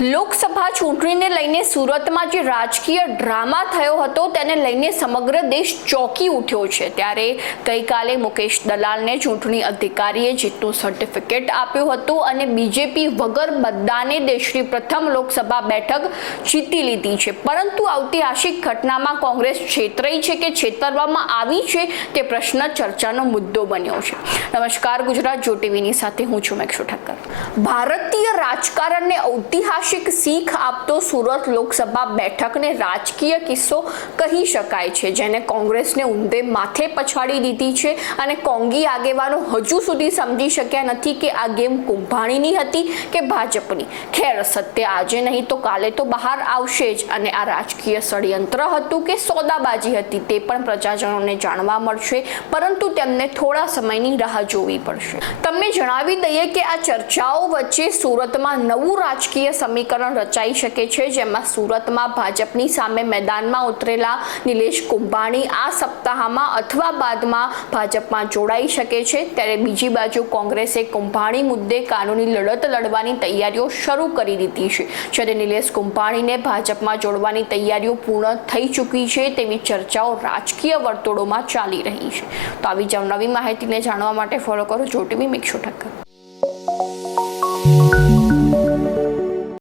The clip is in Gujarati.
લોકસભા ચૂંટણીને લઈને સુરતમાં જે રાજકીય ડ્રામા થયો હતો, તેને લઈને સમગ્ર દેશ ચોંકી ઉઠ્યો છે. ત્યારે ગઈકાલે મુકેશ દલાલને ચૂંટણી અધિકારીએ જીતનું સર્ટિફિકેટ આપ્યું હતું અને બીજેપી વગર બધાને દેશની પ્રથમ લોકસભા બેઠક જીતી લીધી છે. પરંતુ ઐતિહાસિક ઘટનામાં કોંગ્રેસ છેતરાઈ છે કે છેતરવામાં આવી છે તે પ્રશ્ન ચર્ચાનો મુદ્દો બન્યો છે. નમસ્કાર, ગુજરાત જો ટીવીની સાથે હું છું મેક્ષુ ઠક્કર. ભારતીય રાજકારણને ઐતિહાસિક શીખ આપતો સુરત લોકસભા બેઠકને રાજકીય કિસ્સો કહી શકાય છે, જેને કોંગ્રેસને ઊંધે માથે પછાડી દીધી છે અને કોંગી આગેવાનો હજુ સુધી સમજી શક્યા નથી કે આ ગેમ કુંભાણીની હતી કે ભાજપની. ખેર સત્ય આજે નહીં તો કાલે તો બહાર આવશે જ અને આ રાજકીય ષડયંત્ર હતું કે સોદાબાજી હતી તે પણ પ્રજાજનોને જાણવા મળશે, પરંતુ તેમને થોડા સમયની રાહ જોવી પડશે. તમને જણાવી દઈએ કે આ ચર્ચાઓ વચ્ચે સુરતમાં નવું રાજકીય સમીકરણ રચાઈ શકે છે, જેમાં સુરતમાં ભાજપની સામે મેદાનમાં ઉતરેલા નિલેશ કુંભાણી આ સપ્તાહમાં અથવા બાદમાં ભાજપમાં જોડાઈ શકે છે. ત્યારે બીજી બાજુ કોંગ્રેસે કુંભાણી મુદ્દે કાનૂની લડત લડવાની તૈયારીઓ શરૂ કરી દીધી છે. જ્યારે નિલેશ કુંભાણીને ભાજપમાં જોડવાની તૈયારીઓ પૂર્ણ થઈ ચૂકી છે, તેવી ચર્ચાઓ રાજકીય વર્તુળોમાં ચાલી રહી છે. તો આવી જ નવી માહિતીને જાણવા માટે ફોલો કરો જોટીવી મિક્ષો ઠક્કર.